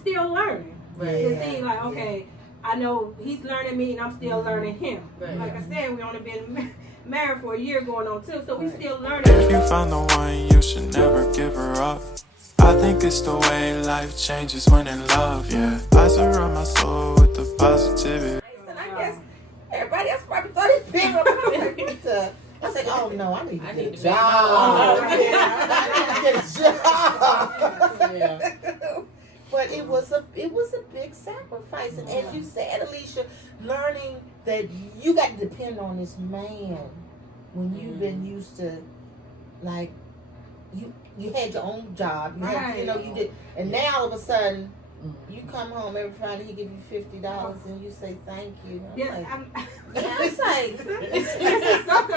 still learning. To see, like, okay, I know he's learning me, and I'm still learning him. Right. Like I said, we only been married for a year going on 2, so we still learning. If you found the one, you should never give her up. I think it's the way life changes when in love, yeah. I surround my soul with the positivity. And I guess everybody else probably thought he'd been up. I said, oh no, I need to get a job. I need to get a job. But it was a big sacrifice. And as you said, Alicia, learning that you got to depend on this man when you've been used to, like, you had your own job, you had, you did, and now all of a sudden you come home every Friday, he give you $50 and you say thank you. It's like this is not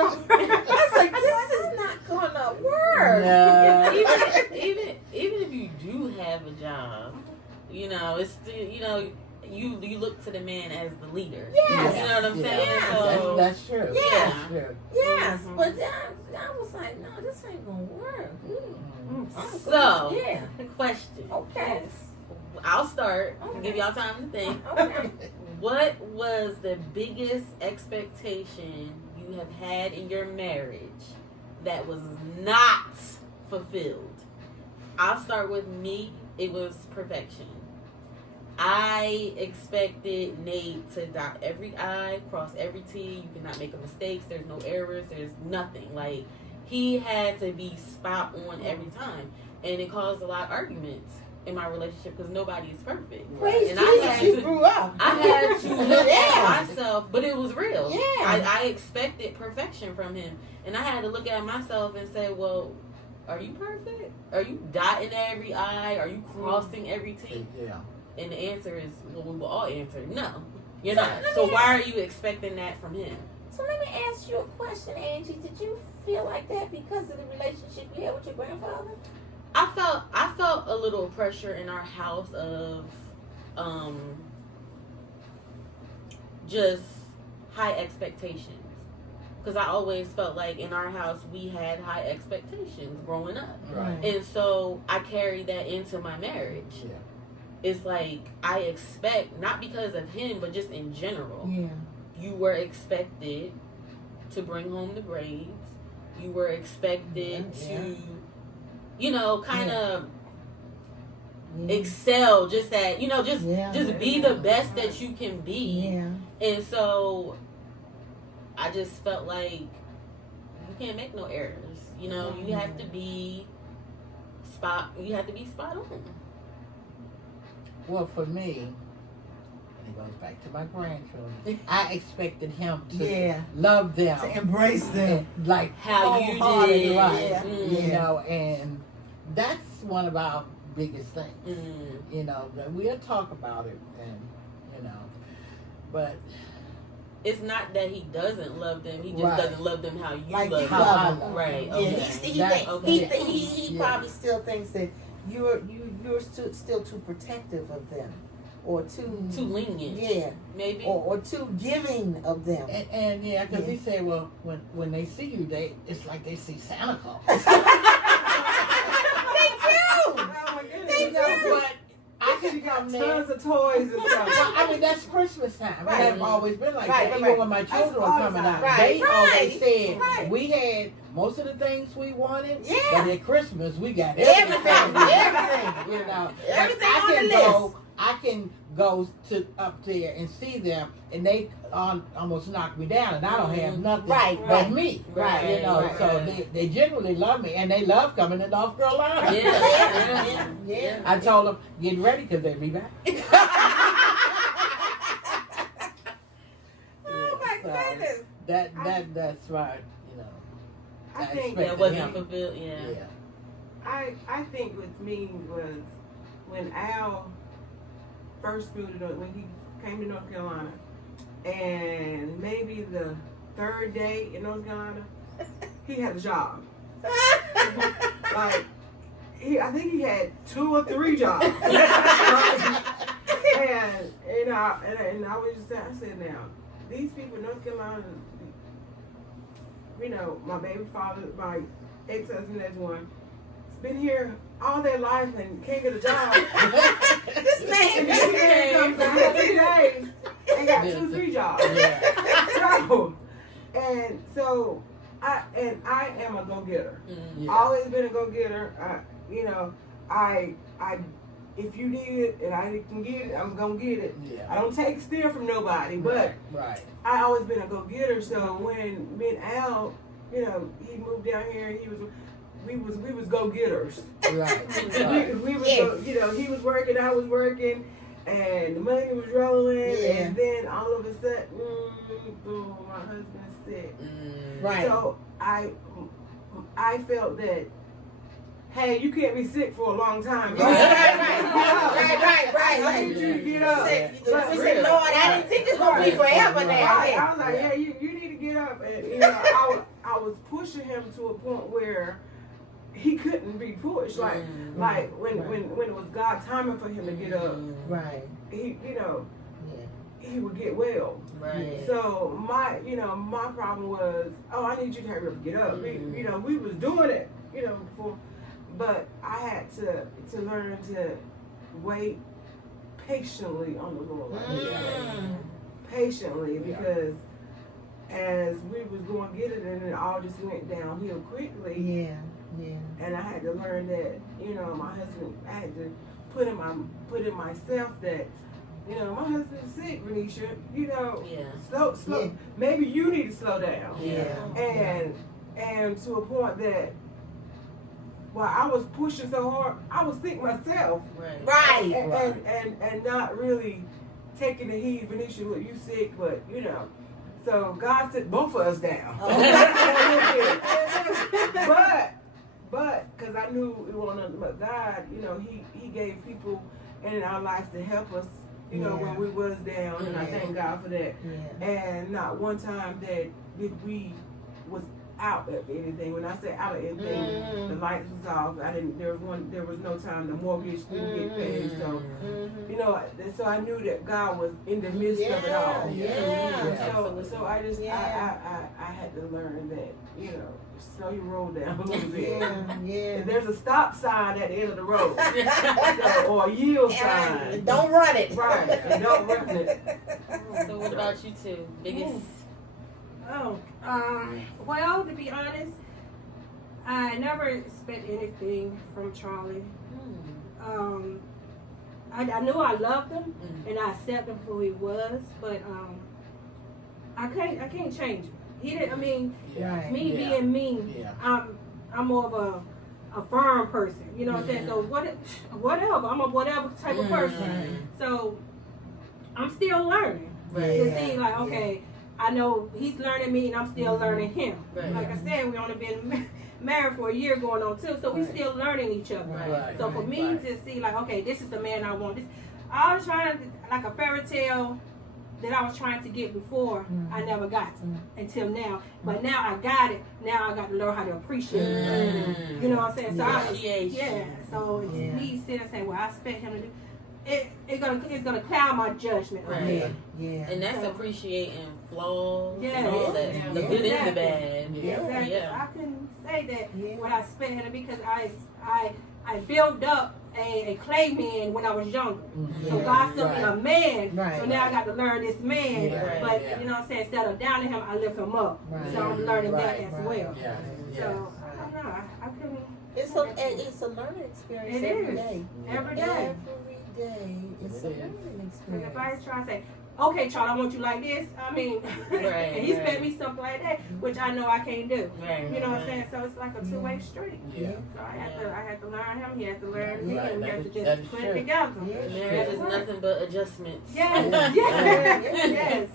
gonna work. No. even if you do have a job, it's still, you look to the man as the leader. Yes. You know what I'm saying? Yes. So, that's true. Yeah. That's true. Yes. But I was like, no, this ain't gonna work. So, yeah. Question. Okay. I'll start. Give y'all time to think. Okay. What was the biggest expectation you have had in your marriage that was not fulfilled? I'll start with me. It was perfection. I expected Nate to dot every I, cross every T. You cannot make a mistake. There's no errors. There's nothing. Like, he had to be spot on every time. And it caused a lot of arguments in my relationship because nobody is perfect. Praise And Jesus, grew up. I had to look at myself, but it was real. Yeah. I expected perfection from him. And I had to look at myself and say, well, are you perfect? Are you dotting every I? Are you crossing every T? Yeah. And the answer is, well, we will all answer, no. You're not. So why are you expecting that from him? So let me ask you a question, Angie. Did you feel like that because of the relationship you had with your grandfather? I felt a little pressure in our house of just high expectations. Because I always felt like in our house we had high expectations growing up. Right. And so I carried that into my marriage. Yeah. It's like I expect, not because of him, but just in general. Yeah. You were expected to bring home the grades. You were expected to, kind of excel, just that, just be the best that you can be. Yeah. And so I just felt like you can't make no errors. You have to be spot on. Well, for me, and it goes back to my grandchildren, I expected him to love them. To embrace them. Like how you did. Right. Yeah. And that's one of our biggest things. That we'll talk about it and, but it's not that he doesn't love them. He just doesn't love them how you like love them. Right. Yeah. Okay. He probably still thinks that you're still too protective of them, or too lenient. Yeah, maybe, or too giving of them. And because he said, well, when they see you, it's like they see Santa Claus. They do. Oh my goodness. They do. But I can come there. Tons of toys and stuff. Well, I mean, that's Christmas time. Right. It has always been like that. Even when my children were coming out, Right. they always said Right. we had most of the things we wanted, Yeah. but at Christmas we got everything. Everything. Everything on the list. I can go to up there and see them, and they almost knock me down, and I don't have nothing but me. Right. So they generally love me, and they love coming to North Carolina. Yeah. I told them, get ready, because they'll be back. Oh my goodness. That's right. I think that wasn't fulfilled. Yeah. I think with me was when Al first moved when he came to North Carolina, and maybe the third day in North Carolina, he had a job. Like I think he had 2 or 3 jobs. And I was just I said, now these people in North Carolina, my baby father, my ex-husband, that's one, has been here all their life and can't get a job. This man and I am a go-getter. Yeah. Always been a go-getter. I if you need it and I can get it, I'm gonna get it. Yeah. I don't take steal from nobody, but Right. I always been a go-getter. So when me and Al, he moved down here. We was go-getters. Right. we was he was working, I was working, and the money was rolling. And then all of a sudden, boom, my husband's sick. Right. So I felt that, hey, you can't be sick for a long time. Right. I need you to get up. She said, Lord, I didn't think it's gonna be forever now. I was like, yeah, you need to get up. And I was pushing him to a point where he couldn't be pushed. Like when it was God's timing for him to get up, Right. he would get well. Right. So my problem was, I need you to hurry up and get up. We was doing it, before, but I had to learn to wait patiently on the Lord. Patiently, because as we was going to get it, and it all just went downhill quickly. Yeah. And I had to learn that, my husband, I had to put in myself that, my husband's sick, Renisha. Slow. Yeah. Maybe you need to slow down. Yeah. And to a point that while I was pushing so hard, I was sick myself. Right. And not really taking the heed. Renisha, look, you sick, but So God took both of us down. But because I knew it wasn't nothing but God, He gave people in our lives to help us, when we was down, and I thank God for that. Yeah. And not one time that did we was out of anything. When I say out of anything, the lights was off. There was no time. The mortgage didn't get paid. So so I knew that God was in the midst of it all. So I just I had to learn that slow your roll down a little bit. And there's a stop sign at the end of the road, or a yield sign. Don't run it. Right, and don't run it. So what about you two? Biggest. Well, to be honest, I never expect anything from Charlie. I knew I loved him and I accepted him for who he was, but I can't change him. He didn't. I mean, me being me, I'm more of a firm person. You know what I'm saying? So whatever. I'm a whatever type of person. So I'm still learning to see like, okay, I know he's learning me and I'm still learning him. Like I said, we only been married for a year going on 2, so we still learning each other. So for me to see like, okay, this is the man I want. I was trying to, like a fairy tale that I was trying to get before, I never got to until now. But now I got it. Now I got to learn how to appreciate it. You know what I'm saying? So So me sitting and saying, well, I expect him to do. It's gonna cloud my judgment. And that's appreciating flaws. Yeah. And all that. The good and the bad. I couldn't say that what I expect him to, because I built up a clay man when I was younger. So God sent me a man. So now I got to learn this man. But you know what I'm saying, instead of down to him, I lift him up. So I'm learning that as well. So I don't know. I couldn't. It's a learning experience It every is. day. Every day. Every day. It's a learning Because if I experience. try to say, okay, Charlie, I want you like this, I mean, and he expect me something like that, which I know I can't do. You know what I'm saying? So it's like a two-way street. So I had to learn him, he had to learn me, and we had to just put it together. Marriage is nothing but adjustments. Yes.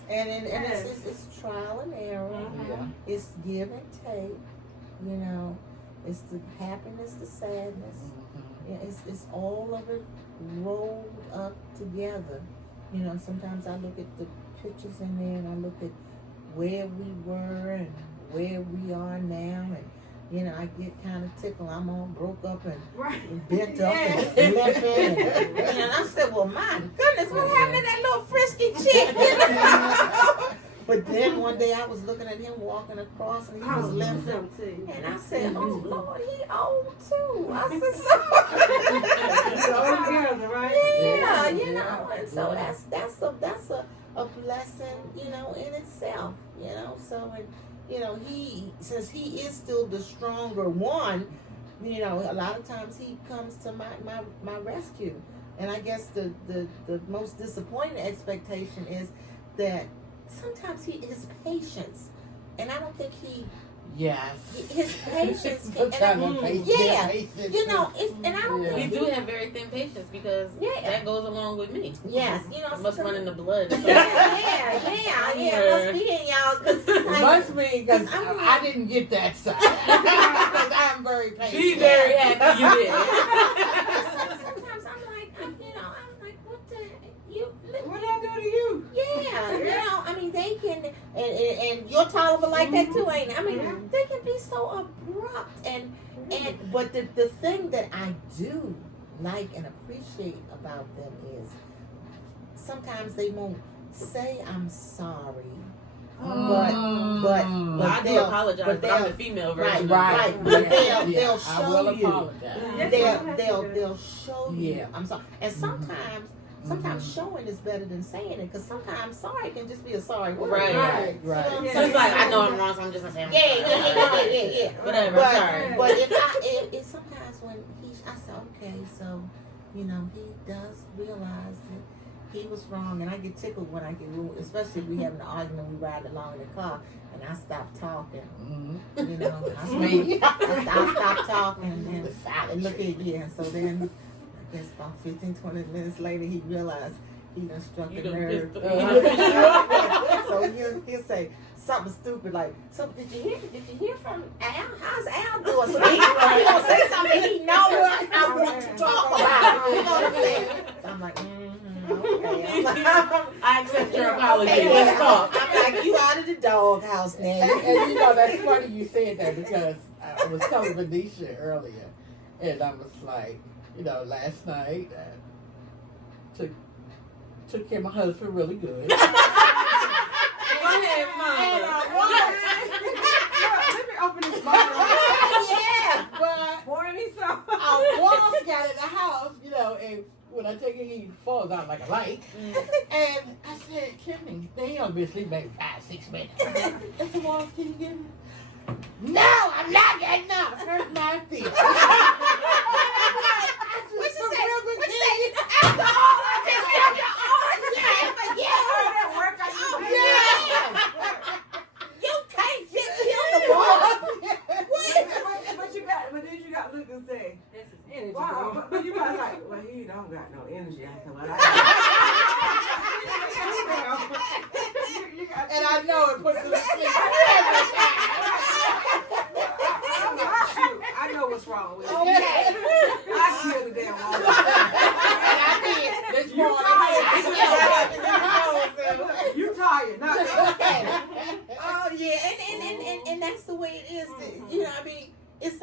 And it's trial and error. It's give and take. It's the happiness, the sadness. It's all of it rolled up together. Sometimes I look at the pictures in there and I look at where we were and where we are now, and I get kind of tickled. I'm all broke up and bent up and limping, and I said, well, my goodness, what happened to that little frisky chick? But then one day I was looking at him walking across and he was limping. And I said, oh Lord, he old too. I said, so It's all together, right? and so that's a blessing, you know, in itself, you know. So, and you know, since he is still the stronger one, you know, a lot of times he comes to my rescue. And I guess the most disappointing expectation is that sometimes his patience, and I don't think Yes. his patience. Yeah. You know, and I don't We think do have very thin patience because that goes along with me. Yes, you know, It must run in the blood. So. yeah. Must be in y'all. It must be because I didn't get that side. Because I'm very patient. Be very happy you did. Sometimes I'm like, what the you? What did I do to you? Yeah, you know, I mean, they can, and you're tolerable like that too, ain't it? I mean, they can be so abrupt, but the thing that I do like and appreciate about them is sometimes they won't say I'm sorry. But I do apologize, but I'm the female version. Right. But they'll show you. Apologize. They'll show you. Yeah. I'm sorry. And sometimes showing is better than saying it, because sometimes sorry can just be a sorry word. Right. You know what I'm Just saying? like I know I'm wrong, so I'm just gonna say I'm sorry. Yeah. Whatever. I'm sorry. But if sometimes when I say, okay, so you know, he does realize that he was wrong, and I get tickled when I get rude, especially if we having an argument, we riding along in the car, and I stop talking. You know, I stop talking and look at you, and so then I guess about 15-20 minutes later, he realized he done struck a nerve. So he'll say something stupid like, "So did you hear from Al? How's Al doing?" So he gonna say something he know what I want to talk about. You know what I'm saying? So I'm like, okay. I accept your apology. Okay, Let's talk. I'm like, you out of the doghouse now. And you know, that's funny you said that, because I was telling Venetia earlier, and I was like, you know, last night took care of my husband really good. Go ahead, Mama. Let me open this bottle. Yeah. But pour me some. Our walls got in the house, you know, and when I take it, he falls out like a light. And I said, Kimmy, they only been sleeping maybe 5-6 minutes. I said, Walls, can you get me? No, I'm not getting up. Hurt my feelings. What you say? Alcohol. I just got your arm. You can't just kill the boss. But then you got to look and say, This is energy. wow. But you got like, well, he don't got no energy. I said, well, And I know it puts him to sleep. I know what's wrong with you. Okay. I killed the damn woman. And I did this morning. You tired, not me. Oh yeah, and that's the way it is. You know, I mean, it's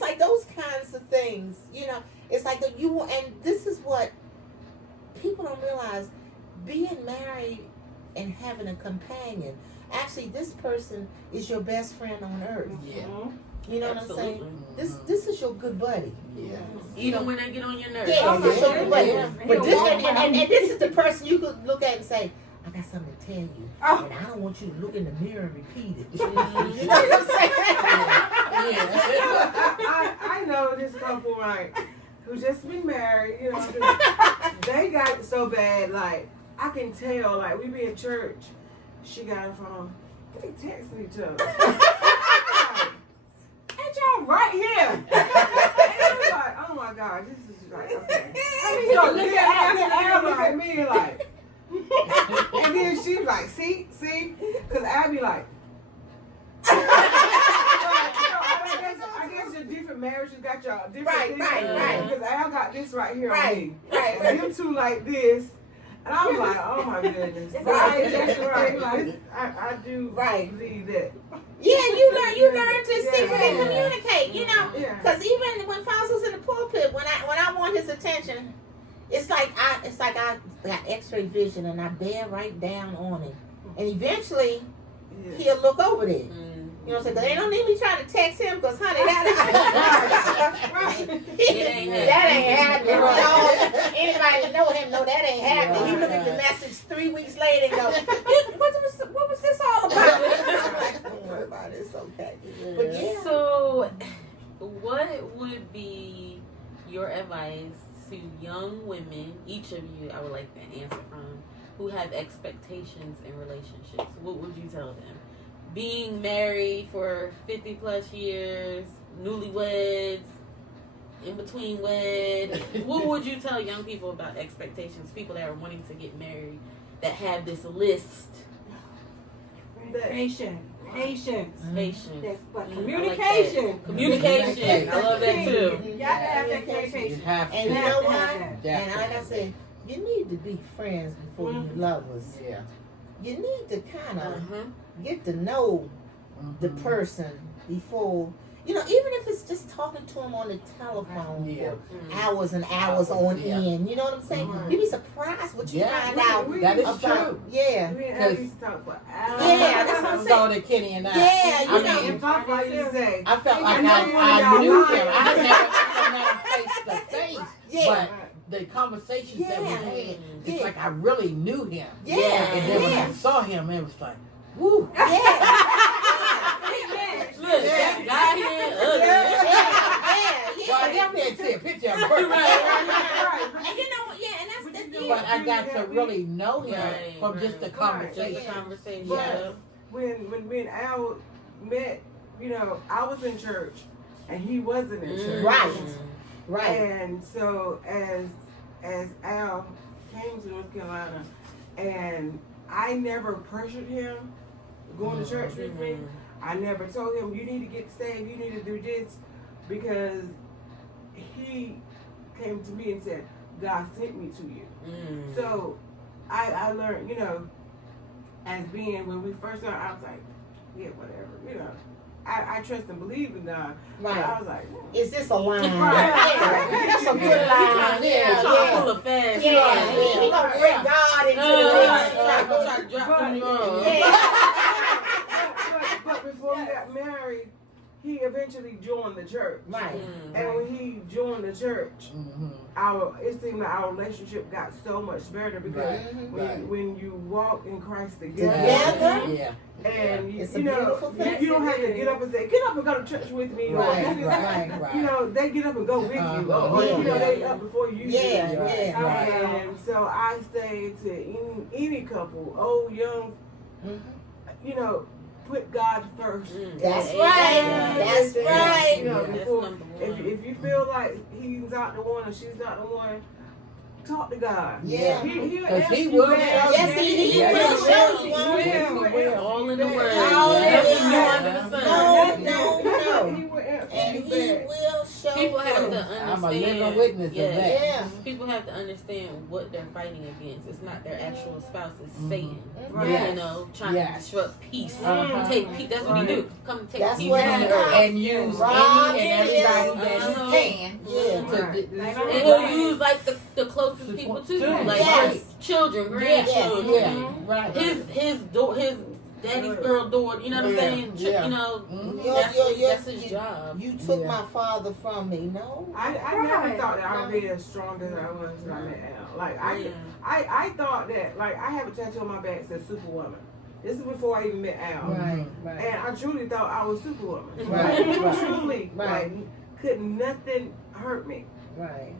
like those kinds of things. You know, it's like that and this is what people don't realize: being married and having a companion. Actually, this person is your best friend on earth. Yeah. You know Absolutely. what I'm saying? This is your good buddy. Yeah. Even when I get on your nerves. Yeah, this is your good buddy. Yeah. But this is the person you could look at and say, I got something to tell you. And I don't want you to look in the mirror and repeat it. You know what I'm saying? I know this couple, right, who just been married, you know, they got it so bad, like, I can tell, like, we be in church, she got her phone, they texting each other. Ain't y'all right here? And I was like, oh my God, this is like, okay. So look at me like, and then she was like, see? Because I'd be like, I guess your different marriages got your different things. Right. Because Al got this right here on Right. me. And them two like this. And I was like, oh my goodness. Right. That's right. Like, I do Right. believe that. Yeah, you learn to secretly communicate, you know. Yeah. Because even when Faust was in the pulpit, when I want his attention, it's like I got X-ray vision and I bear right down on him, and eventually he'll look over there. You know what I'm saying? 'Cause they don't need me trying to text him, because, honey, that ain't happening. Anybody that know him know that ain't happening. He look at the message 3 weeks later and go, what was this all about? Don't worry about it. It's okay. But yeah. So, what would be your advice to young women, each of you, I would like to answer from, who have expectations in relationships? What would you tell them? Being married for 50 plus years, newlyweds, in between wed. What would you tell young people about expectations? People that are wanting to get married, that have this list. Patience. But communication. Like communication. I love that too. You got to have that communication. And you know what? And like I said, you need to be friends before you lovers. Yeah. You need to kind of get to know the person before, you know, even if it's just talking to him on the telephone for hours and hours on end. You know what I'm saying? You'd be surprised what you find out. That is about, true. Yeah. We used to talk for hours. Yeah, that's what I'm saying. So did Kenny and I. Yeah, you I know. mean, If I used to say, I felt like I knew him. I never met him face to face. Yeah. But the conversations that we had, it's like I really knew him. Yeah. And then when I saw him, it was like, woo. Look, that guy here, ugly. Well, I definitely had to see a picture of him. And you know, and that's the thing. But I got to really know him from just the conversation. Just the conversation. But when me and Al met, you know, I was in church and he wasn't in church. Right. And so as Al came to North Carolina, and I never pressured him going to church with me. I never told him, you need to get saved, you need to do this, because he came to me and said, God sent me to you. So I learned, you know, as being, when we first started, I was like, yeah, whatever, you know. I trust and believe in God. Right. But I was like, Is this a line? Right. That's a good line. Yeah, trying to pull a fast. We're going to bring God into the Try to drop them wrong. But before we got married, he eventually joined the church. Right. And when he joined the church, it seemed like our relationship got so much better, because when you walk in Christ together, and you know, you don't have to get up and say, get up and go to church with me. Right. You know, they get up and go with you. Or you know, they up before you do. And so I say to any couple, old, young, you know, put God first. That's right. That's right. You know, before, if you feel like he's not the one or she's not the one, talk to God. Yeah. He'll Because answer he you will back. show Yes, he will show you. All in the word. All in the Nothing new word. under the sun. No. He will answer And you he back. will show People have to you. understand. I'm a living witness of that. Yeah. People have to understand what they're fighting against. It's not their actual spouse, it's Satan. Yes. You know, trying to disrupt peace. Take peace. That's what he do. Come and take That's peace what from he the earth. And use Rob any and everybody that you can. Yeah. And he'll use like the closest people to you, like Yes. children, grandchildren. Right. His daddy's girl daughter. You know what I'm saying? Yeah. You know, Your- that's his job. You took my father from me. No. I never thought that I would be as strong as I was until I met Al. Like I thought that, like, I have a tattoo on my back that says Superwoman. This is before I even met Al. Right. And I truly thought I was Superwoman. Right. Truly. Right. Like, could nothing hurt me. Right.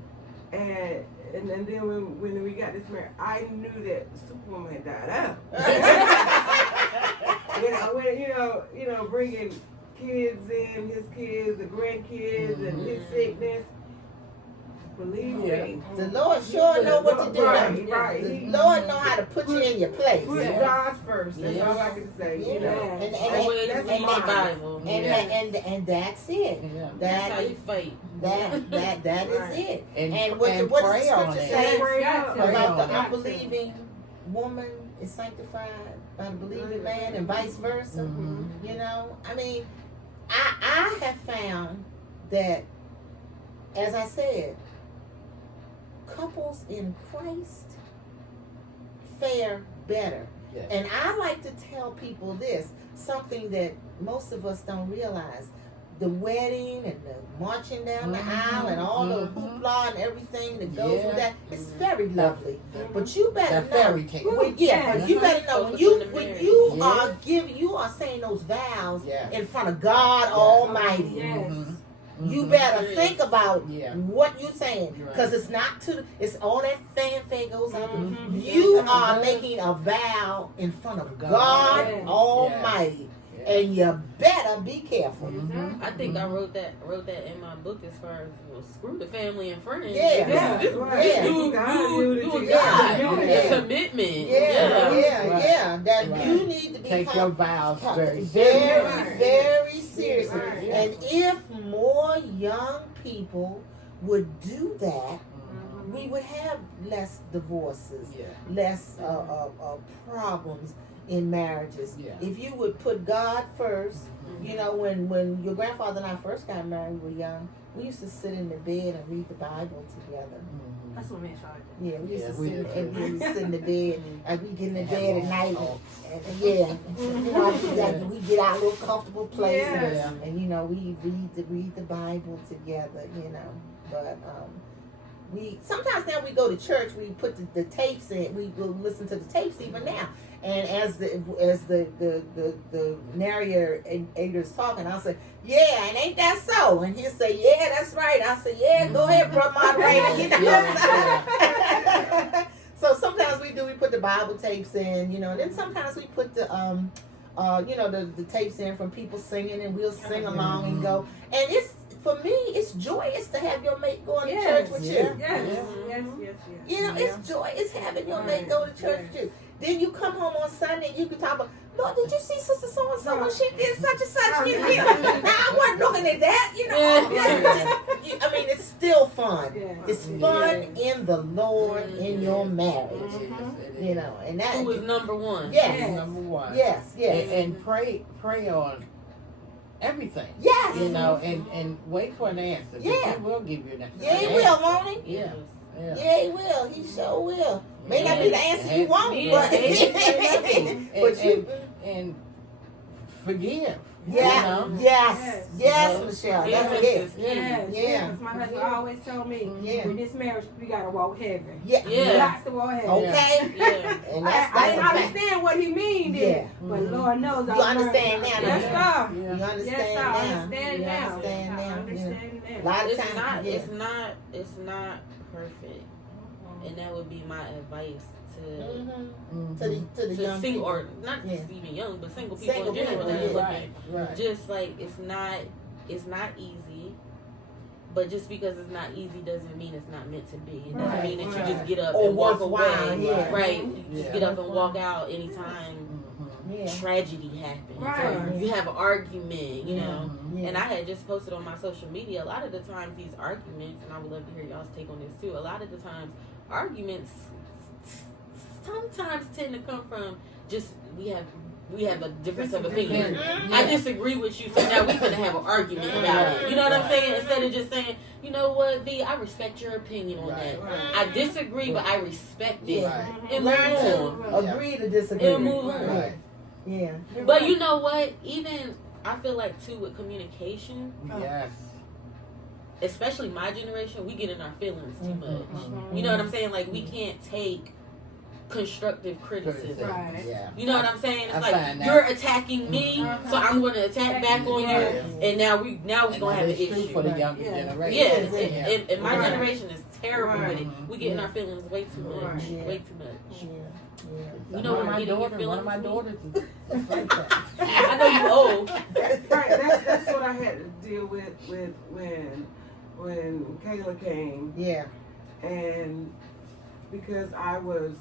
And then when we got this married, I knew that Superwoman had died out. when you know, bringing kids in, his kids, the grandkids, and his sickness. Believe me, The Lord sure know what to do. Right. The Lord know how to put you in your place. Put God first. That's all I can say. You know. Always that's read the mine. Bible. And that's it. That's how you fight. That is it. And what the pray on scripture it. says Pray about the on it. unbelieving woman is sanctified by the believing man, and vice versa. You know, I mean, I have found that, as I said, couples in Christ fare better. Yes. And I like to tell people this, something that most of us don't realize. The wedding and the marching down the aisle and all the hoopla and everything that goes with that, it's very lovely. But you better That know, fairytale. but you better know when you are saying those vows in front of God Almighty. Yes. You better think about Yeah. what you're saying, because it's not it's all that fanfare goes on. Mhm. You are making a vow in front of God Yes. Almighty, and you better be careful. I think I wrote that in my book as far as screw the family and friends. Yeah. You a God. Commitment. Yeah. That Right. you need to be Take your vows very very, very seriously. Right. And if more young people would do that, we would have less divorces, less problems in marriages. Yeah. If you would put God first, you know, when your grandfather and I first got married, we were young, we used to sit in the bed and read the Bible together. That's what men tried. Yeah, we used Yeah, to we sit did and too. we used to sit in the bed, like we get in the bed at night, and you know, we get our little comfortable place, Yeah. and you know, we read the Bible together, you know. But we sometimes now we go to church, we put the tapes in, we will listen to the tapes even now. And as the narrator is talking, I'll say, yeah, and ain't that so? And he'll say, yeah, that's right. I'll say, yeah, go ahead, brother moderator. You know? So sometimes we put the Bible tapes in, you know, and then sometimes we put the the tapes in from people singing, and we'll sing along and go. And for me, it's joyous to have your mate going to church with you. Yes. You know, it's joyous having your mate go to church with you. Then you come home on Sunday and you can talk about, Lord, did you see Sister So-and-so when she did such and such? You know, now I wasn't looking at that, you know. I mean, it's still fun. It's fun in the Lord, in your marriage. You know, and that. Who is number one? Yes. Number one. Yes. And pray on everything. Yes. You know, and wait for an answer. Yeah. He will give you an answer. Yeah, he will, won't he? Yeah. Yeah, he will. He sure will. May not be the answer you want, and forgive. Yeah. You know? Yes, Michelle. That's it. Yes. My husband always told me, with this marriage, we gotta walk heavy. Lots to walk heavy. Okay. Yeah. And I didn't understand what he mean but Lord knows you understand now. Yes, sir. You understand Yes, sir. now. I understand You now. understand now. I understand A now. lot of It's times. not it's not perfect, and that would be my advice To the young single, people. or not just even young, but single people Single in general. people, that are Right. looking. Just like it's not easy, but just because it's not easy doesn't mean it's not meant to be. It doesn't mean that you just get up Or and walk worthwhile, away. Right? yeah. You just get up and walk out anytime tragedy happens. Right. Or you have an argument, you know. Yeah. And I had just posted on my social media, a lot of the times these arguments, and I would love to hear y'all's take on this too, a lot of the times arguments sometimes tend to come from just we have a difference of opinion. I disagree with you, so now we're gonna have an argument about it. You know what I'm saying? Instead of just saying, you know what, B, I respect your opinion on that. I disagree, but I respect it. And Learn move to on. agree to disagree. And move on. Right. Yeah. But you know what? Even I feel like too with communication, Yes. especially my generation, we get in our feelings too much. You know what I'm saying? Like we can't take constructive criticism. Right. Yeah. You know what I'm saying? It's I like find that. you're attacking me, so I'm going to attack back on you, and now we gonna have an issue. For the younger Yeah, generation. and my generation is terrible with it. We get in our feelings way too much. Right. Way too much. Yeah. You know when my getting your daughter, one of my feelings daughters is like that. I know you old. Right, that's what I had to deal with when Kayla came, Yeah. and because I was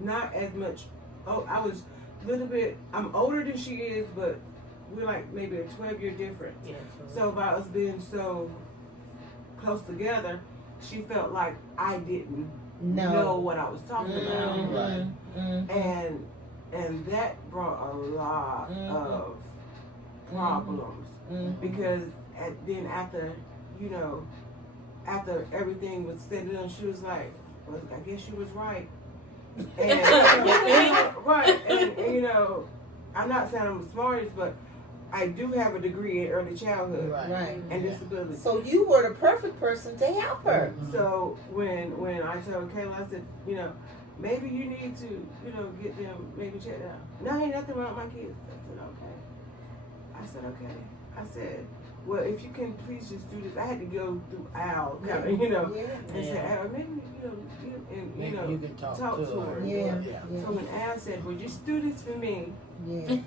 not as much. Oh, I was a little bit. I'm older than she is, but we're like maybe a 12-year difference. Yeah, So by us being so close together, she felt like I didn't know what I was talking about, Right. and that brought a lot of problems because then after after everything was said and done, she was like, well, I guess she was right. And, right, and you know, I'm not saying I'm the smartest, but I do have a degree in early childhood Right. and disability. So you were the perfect person to help her. So when I told Kayla, I said, you know, maybe you need to, you know, get them maybe checked out. No, ain't nothing wrong with my kids. I said, okay. I said, well, if you can please just do this. I had to go through Al, kind of, you know, and say, Al, maybe, you know, you can talk to her. Yeah. So when Al said, well, just do this for me, and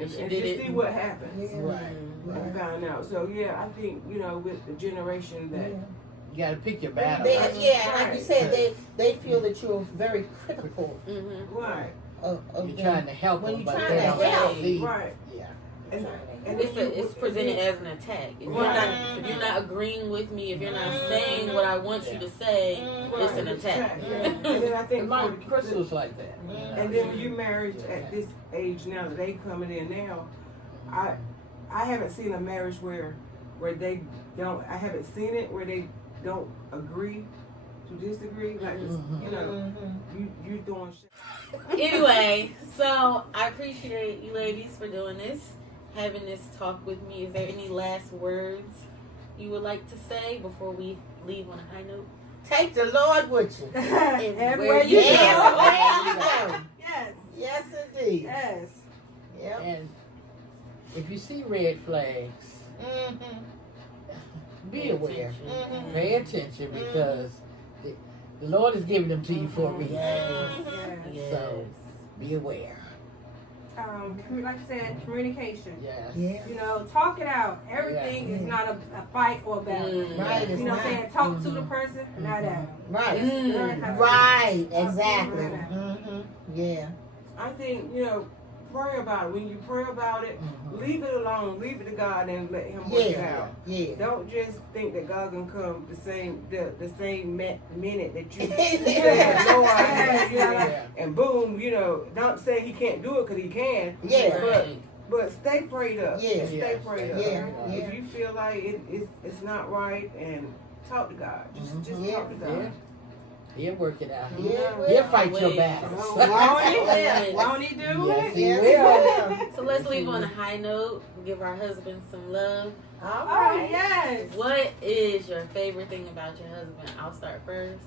just it. see what happens. Right. I found out. So yeah, I think, you know, with the generation that You got to pick your battle. Like you said, they feel that you're very critical. right, Of You're trying to help when them, you're but trying they to don't help. see. right, Yeah. and It's presented as an attack. If you're not agreeing with me, if you're not saying what I want you to say, it's an attack. And then I think My for the Crystal's like that. and then when you married at this age now that they coming in now, I haven't seen a marriage where they don't. I haven't seen it where they don't agree to disagree. Like you know, you doing shit. Anyway, so I appreciate you ladies for doing this, having this talk with me. Is there any last words you would like to say before we leave on a high note? Take the Lord with you. Everywhere you Everywhere go. you go. Yes. Yes, indeed. Yes. Yep. And if you see red flags, be aware. Pay attention because the Lord is giving them to you for a reason. Yes. So be aware. Like I said, communication. Yes. Yeah. You know, talk it out. Everything is not a fight or a battle. Right. You know what I'm saying? Talk to the person, not at them. Right. Learn how to- Right. Exactly. Right. Yeah. I think, you know, pray about it. When you pray about it, leave it alone. Leave it to God and let Him work it out. Yeah. Don't just think that God can come the same minute that you say, Lord, Yeah. and boom, you know. Don't say He can't do it because He can. Yeah. But stay prayed up. Yeah. Stay prayed up. Yeah. If you feel like it's not right, and talk to God. Just talk to God. Yeah. He'll work it out. Yeah. He'll fight your battles. Won't he do Yes, it? he Yes, will. will. So let's leave on a high note. Give our husbands some love. All Oh, right. yes. What is your favorite thing about your husband? I'll start first.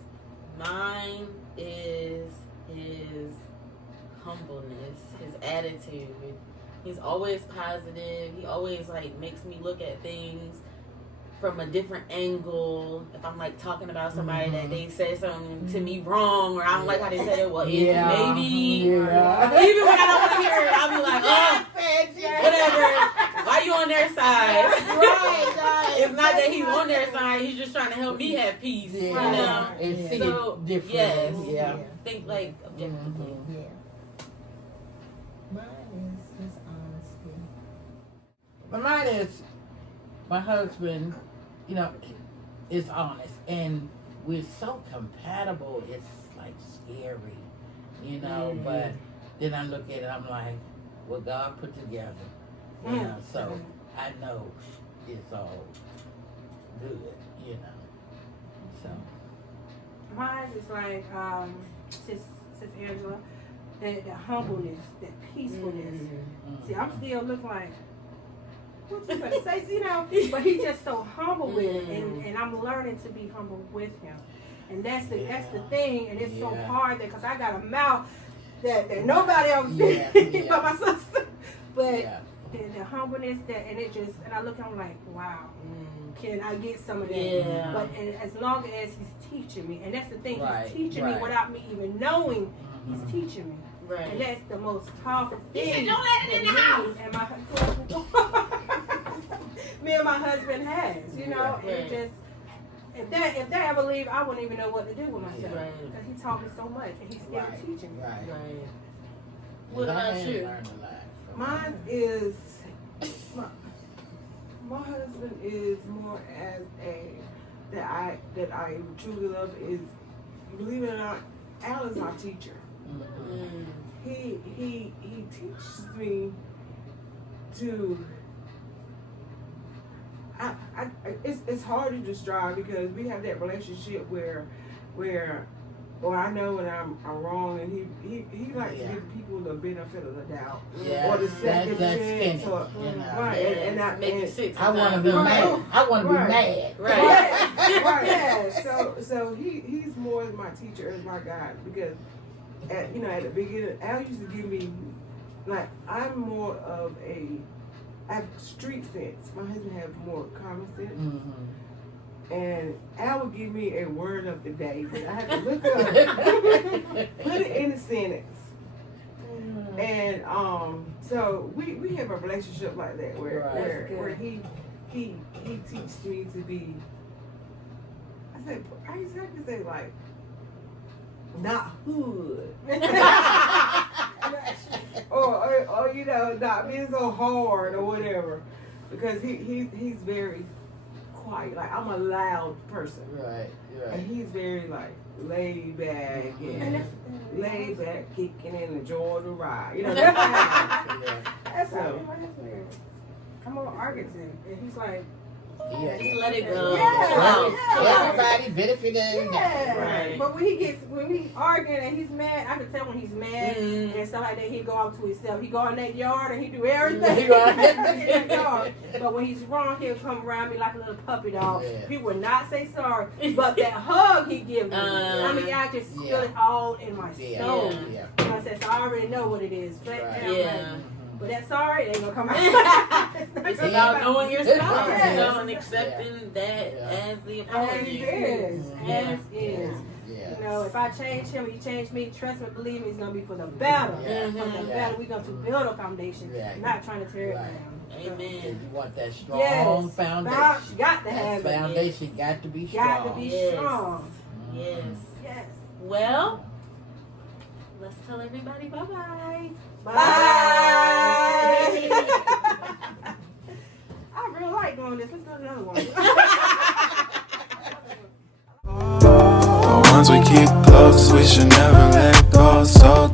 Mine is his humbleness, his attitude. He's always positive. He always like makes me look at things from a different angle. If I'm like talking about somebody that they said something to me wrong, or I don't like how they said it, well, maybe. Yeah. Even when I don't want to hear it, I'll be like, oh, whatever. Why you on their side? Right. It's not that he's on their side. He's just trying to help me have peace. Yeah. You know. And see So, it differently. yes. Yeah. Think like objectively. Yeah. Mine is his honesty. But mine is my husband, you know, is honest, and we're so compatible. It's like scary, you know. But then I look at it, I'm like, what God put together, you know. So I know it's all good, you know. So Mine is like, sis Angela, the humbleness, the peacefulness. See, I'm still looking like, what you gonna say? You know, but he's just so humble with it, and I'm learning to be humble with him, and that's the thing, and it's so hard because I got a mouth that nobody else sees but my sister, but the humbleness and I look at him like, wow, can I get some of that? Yeah. But as long as he's teaching me, and that's the thing, Right, he's teaching me without me even knowing he's teaching me. Right. And that's the most powerful thing. He said, don't let it in the house. And me and my husband has, you know, and it just, if that ever leave, I wouldn't even know what to do with myself. Right. Because he taught me so much, and he's still teaching me. Right. Right. What And I about have you? learned a lot from Mine is my husband is more as that I truly love is, believe it or not, Al is my teacher. He teaches me to. It's hard to describe because we have that relationship where or I know when I'm wrong, and he likes to give people the benefit of the doubt, or the second chance, or right, and I want to be mad. I want to be mad. Right. Yeah. So he's more my teacher as my guide, because at the beginning, Al used to give me, like, I'm more of I have street sense. My husband has more common sense. Mm-hmm. And Al would give me a word of the day, but I had to look it up, put it in a sentence. Mm-hmm. And so we have a relationship like that where he teaches me to be, I used to have to say, like, not hood. or not being so hard or whatever, because he's very quiet. Like, I'm a loud person, right, and he's very like laid back kicking and enjoying the ride, That's I'm on Arkansas, and he's like, just let it go. Everybody benefiting. Right. But when we arguing and he's mad, I can tell when he's mad and stuff like that. He go out to himself. He go in that yard and he do everything in that yard. But when he's wrong, he'll come around me like a little puppy dog. He will not say sorry, but that hug he gives me, I just feel it all in my soul. I said, so I already know what it is. But that sorry, it ain't gonna come out. It's about knowing your spouse, and accepting that as the apology. As is. If I change him, he changed me. Trust me, believe me, it's gonna be for the better. For the better, we're going to build a foundation, not trying to tear it down. Amen. You want that strong foundation. Got to have it. Foundation got to be strong. Got to be strong. Yes. Well, let's tell everybody bye-bye. Bye. I really like doing this. Let's do another one. The ones we keep close, we should never let go. So